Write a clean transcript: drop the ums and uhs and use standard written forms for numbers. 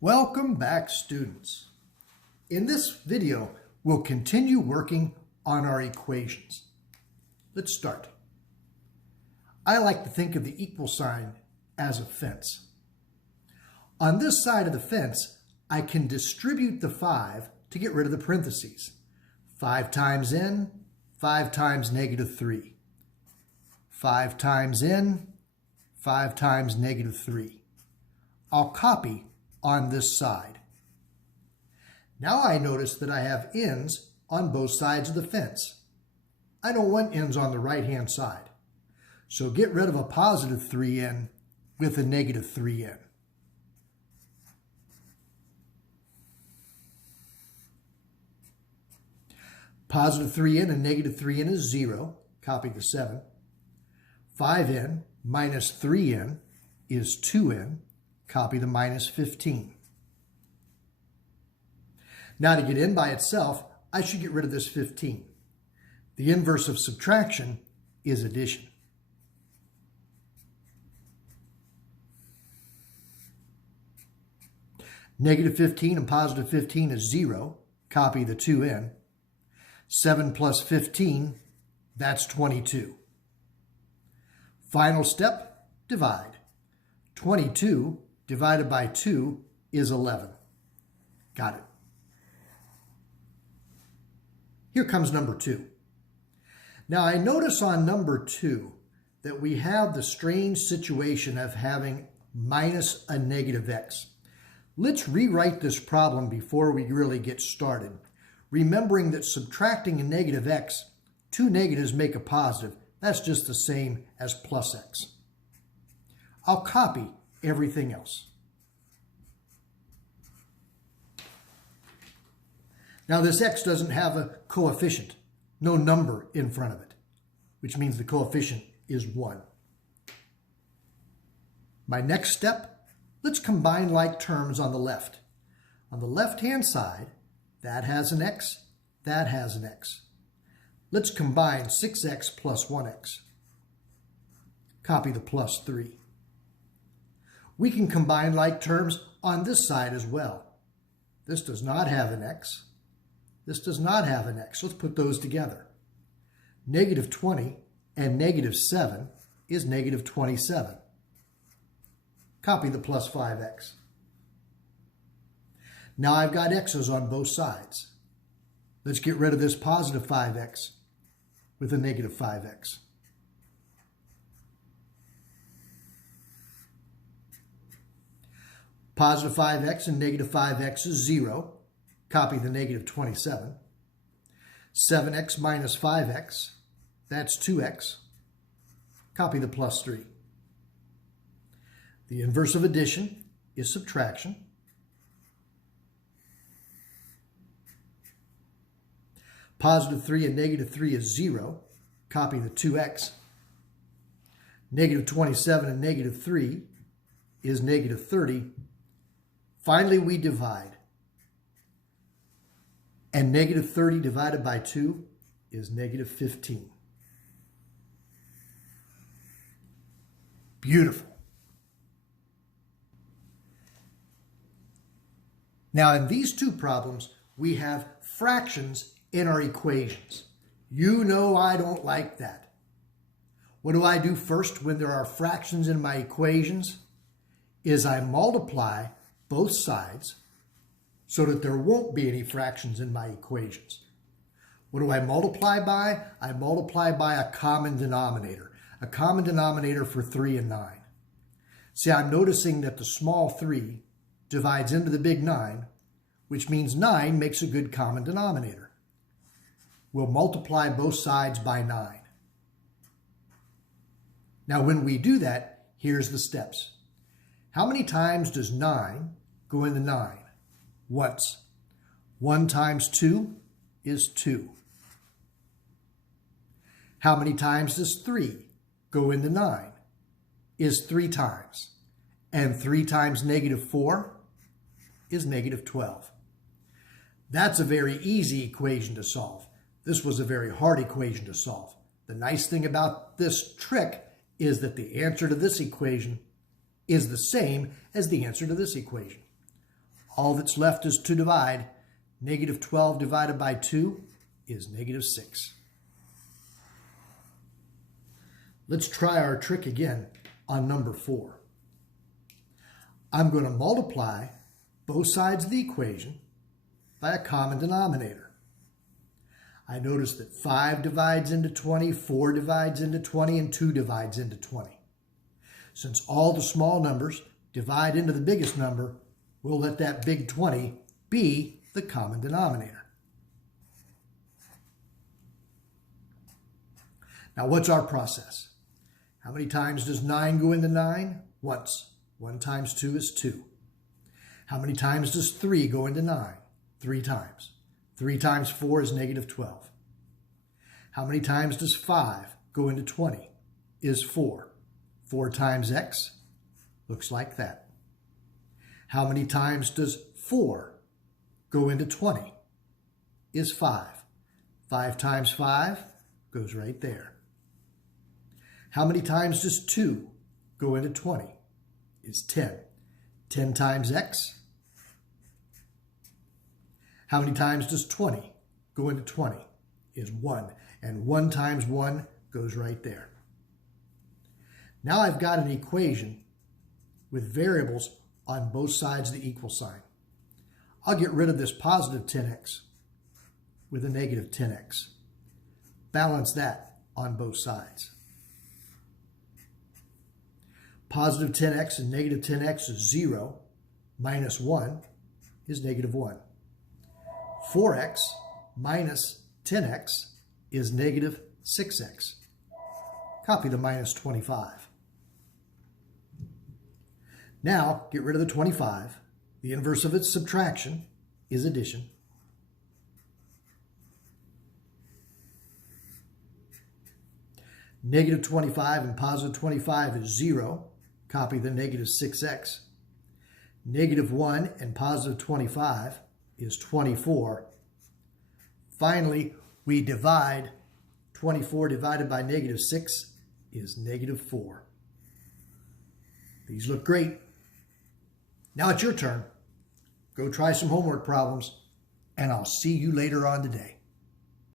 Welcome back, students. In this video, we'll continue working on our equations. Let's start. I like to think of the equal sign as a fence. On this side of the fence, I can distribute the 5 to get rid of the parentheses. 5 times n, 5 times -3. 5 times n, 5 times -3. I'll copy on this side. Now I notice that I have n's on both sides of the fence. I don't want n's on the right-hand side, so get rid of a positive 3n with a negative 3n. Positive 3n and negative 3n is 0. Copy the 7. 5n minus 3n is 2n. Copy the minus 15. Now to get n by itself, I should get rid of this 15. The inverse of subtraction is addition. Negative 15 and positive 15 is 0. Copy the 2n. 7 plus 15, that's 22. Final step, divide. 22 divided by 2 is 11. Got it. Here comes number 2. Now I notice on number 2 that we have the strange situation of having minus a negative x. Let's rewrite this problem before we really get started, remembering that subtracting a negative x, 2 negatives make a positive. That's just the same as plus x. I'll copy everything else. Now this x doesn't have a coefficient, no number in front of it, which means the coefficient is 1. My next step, let's combine like terms on the left. On the left-hand side, that has an x, that has an x. Let's combine 6x plus 1x. Copy the plus 3. We can combine like terms on this side as well. This does not have an x. This does not have an x. Let's put those together. Negative 20 and negative 7 is negative 27. Copy the plus 5x. Now I've got x's on both sides. Let's get rid of this positive 5x with a negative 5x. Positive 5x and negative 5x is 0. Copy the negative 27. 7x minus 5x, that's 2x. Copy the plus 3. The inverse of addition is subtraction. Positive 3 and negative 3 is 0. Copy the 2x. Negative 27 and negative 3 is negative 30. Finally, we divide. And negative 30 divided by 2 is negative 15. Beautiful. Now, in these two problems, we have fractions in our equations. You know I don't like that. What do I do first when there are fractions in my equations? Is I multiply both sides so that there won't be any fractions in my equations. What do I multiply by? I multiply by a common denominator for 3 and 9. See, I'm noticing that the small 3 divides into the big 9, which means 9 makes a good common denominator. We'll multiply both sides by 9. Now, when we do that, here's the steps. How many times does 9 go into 9? Once. 1 times 2 is 2. How many times does 3 go into 9? Is 3 times. And 3 times negative 4 is negative 12. That's a very easy equation to solve. This was a very hard equation to solve. The nice thing about this trick is that the answer to this equation is the same as the answer to this equation. All that's left is to divide. Negative 12 divided by 2 is negative 6. Let's try our trick again on number 4. I'm going to multiply both sides of the equation by a common denominator. I notice that 5 divides into 20, 4 divides into 20, and 2 divides into 20. Since all the small numbers divide into the biggest number, we'll let that big 20 be the common denominator. Now, what's our process? How many times does 9 go into 9? Once. 1 times 2 is 2. How many times does 3 go into 9? 3 times. 3 times 4 is negative 12. How many times does 5 go into 20? Is 4. 4 times x looks like that. How many times does 4 go into 20? Is 5. 5 times 5 goes right there. How many times does 2 go into 20? Is 10. 10 times x. How many times does 20 go into 20? Is 1. And 1 times 1 goes right there. Now I've got an equation with variables on both sides of the equal sign. I'll get rid of this positive 10x with a negative 10x. Balance that on both sides. Positive 10x and negative 10x is 0. Minus 1 is negative 1. 4x minus 10x is negative 6x. Copy the minus 25. Now, get rid of the 25. The inverse of its subtraction is addition. Negative 25 and positive 25 is 0. Copy the negative 6x. Negative 1 and positive 25 is 24. Finally, we divide. 24 divided by negative 6 is negative 4. These look great. Now it's your turn. Go try some homework problems, and I'll see you later on today.